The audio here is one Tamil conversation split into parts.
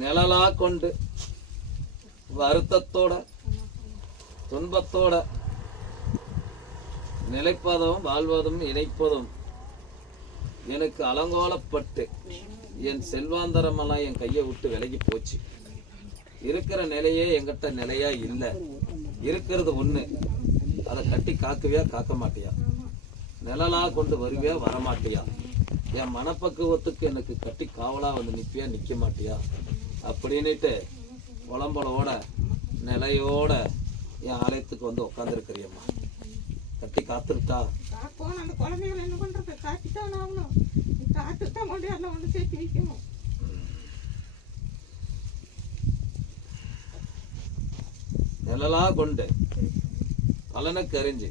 நிழலா கொண்டு வருத்தத்தோட துன்பத்தோட நிலைப்பதும் வாழ்வதும் இணைப்பதும் எனக்கு அலங்கோலப்பட்டு என் செல்வாந்தரமெல்லாம் என் கையை விட்டு விலகி போச்சு. இருக்கிற நிலையே என்கிட்ட நிலையா இல்லை. இருக்கிறது ஒண்ணு, அதை கட்டி காக்குவியா காக்க மாட்டியா, நிழலா கொண்டு வருவியா வரமாட்டியா, என் மனப்பக்குவத்துக்கு எனக்கு கட்டி காவலா வந்து நிற்பியா நிற்க மாட்டியா அப்படின்னுட்டு புலம்பலோட நிலையோட என் ஆலயத்துக்கு வந்து உட்காந்துருக்கிறியம்மா. கட்டி காத்துருட்டா அந்த குழந்தைகளை என்ன பண்றது? காட்டித்தான் ஆகணும். காத்துதான் கொண்டு எல்லாம் வந்து சேர்த்து வைக்கணும். நிழலா கொண்டு பலனுக்கு அறிஞ்சு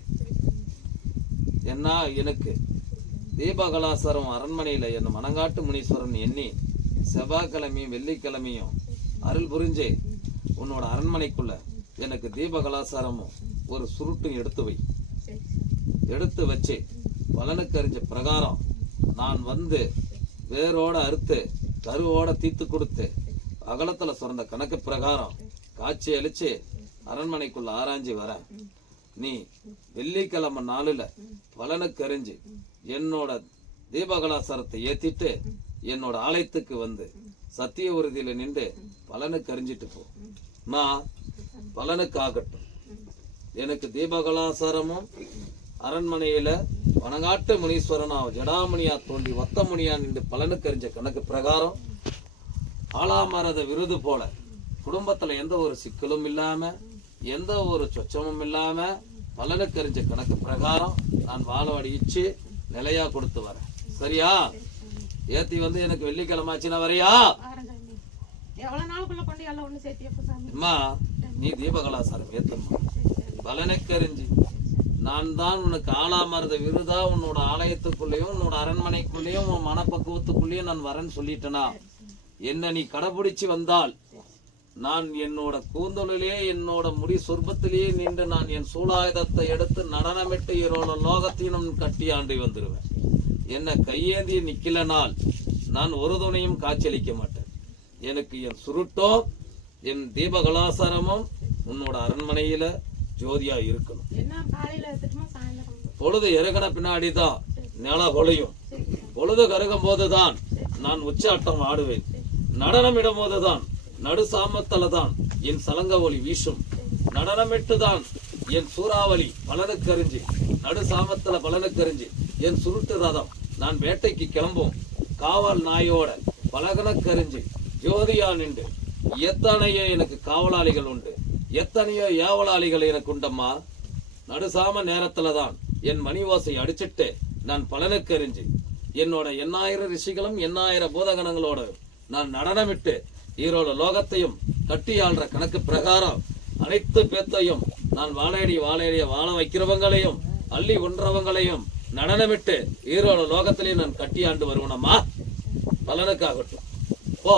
என்ன எனக்கு தீபகலாசாரம் அரண்மனையில என் மனங்காட்டு முனீஸ்வரன் எண்ணி செவ்வாய்க்கிழமையும் வெள்ளிக்கிழமையும் அருள் புரிஞ்சு உன்னோட அரண்மனைக்குள்ள எனக்கு தீபகலாசாரமும் ஒரு சுருட்டும் எடுத்து வச்சு பலனுக்கு அறிஞ்ச பிரகாரம் நான் வந்து வேரோட அறுத்து கருவோட தீத்து கொடுத்து அகலத்துல சுரந்த கணக்கு பிரகாரம் காட்சி அளிச்சு அரண்மனைக்குள்ள ஆராய்ச்சி வர நீ வெள்ளிக்கிழமை நாளுல பலனுக்கு அறிஞ்சு என்னோட தீபகலாசாரத்தை ஏத்திட்டு என்னோட ஆலயத்துக்கு வந்து சத்திய உறுதியில நின்று பலனுக்கு அறிஞ்சிட்டு போ. நான் பலனுக்கு ஆகட்டும். எனக்கு தீபகலாசாரமும் அரண்மனையில வனங்காட்டு முனீஸ்வரனா ஜடாமணியா தோண்டி ஒத்தமணியா நின்று பலனுக்கு அறிஞ்ச கணக்கு பிரகாரம் ஆலாமரத விருது போல குடும்பத்துல எந்த ஒரு சிக்கலும் இல்லாம எந்த ஒரு சொச்சமும் இல்லாம பலனுக்கு அறிஞ்ச கணக்கு பிரகாரம் நான் வாழவடிச்சு நிலையா கொடுத்து வரேன். சரியா? ஏத்தி வந்து எனக்கு வெள்ளிக்கிழமை ஆச்சுன்னா வரையா? அம்மா நீ தீபகலாசாரம் ஏத்தம்மா. பலனுக்கு அறிஞ்சு நான் தான் உனக்கு ஆலாமரத விருதா உன்னோட ஆலயத்துக்குள்ளேயும் உன்னோட அரண்மனைக்குள்ளேயும் உன் மனப்பக்குவத்துக்குள்ளேயும் நான் வரேன்னு சொல்லிட்டேனா, என்ன நீ கடைபிடிச்சு வந்தால் நான் என்னோட கூந்தலிலே என்னோட முடி சொர்பத்திலேயே நின்று நான் என் சூலாயுதத்தை எடுத்து நடனமிட்டு என்னோட லோகத்தையும் கட்டி ஆண்டு வந்துடுவேன். என்ன கையேந்தி நிக்கலனால் நான் ஒரு துணையும் காட்சியளிக்க மாட்டேன். எனக்கு என் சுருட்டோ என் தீபகலாசாரமும் உன்னோட அரண்மனையில ஜோதியா இருக்கணும். பொழுது இறங்கின பின்னாடிதான் நில கொலையும். பொழுது கருகும் போதுதான் நான் உச்சாட்டம் ஆடுவேன். நடனமிடும் போதுதான் நடு சாமத்தலதான் என் சலங்க ஒளி வீசும். நடனமிட்டுதான் என் சூறாவளி பலனுக்கறிஞ்சு நடு சாமத்தல பலனுக்கறிஞ்சு என் சுருட்டு ரதம் நான் வேட்டைக்கு கிளம்பும். காவல் நாயோட பலகனக்கறிஞ்சு ஜோதியா நின்று எத்தனையோ எனக்கு காவலாளிகள் உண்டு, எத்தனையோ ஏவலாளிகள் எனக்கு உண்டம்மா. நடுசாம நேரத்துலதான் என் மணி ஓசை அடிச்சிட்டு நான் பலனுக்கறிஞ்சு என்னோட 8000 ரிஷிகளும் 8000 பூதகணங்களோட நான் நடனமிட்டு ஈரோட லோகத்தையும் கட்டி ஆள்ற கணக்கு பிரகாரம் அனைத்து பேத்தையும் நான் வாழையடிய வாழ வைக்கிறவங்களையும் அள்ளி ஒன்றவங்களையும் நடனமிட்டு ஈரோட லோகத்திலையும் நான் கட்டி ஆண்டு வருவனம்மா. பலனுக்காகட்டும் போ.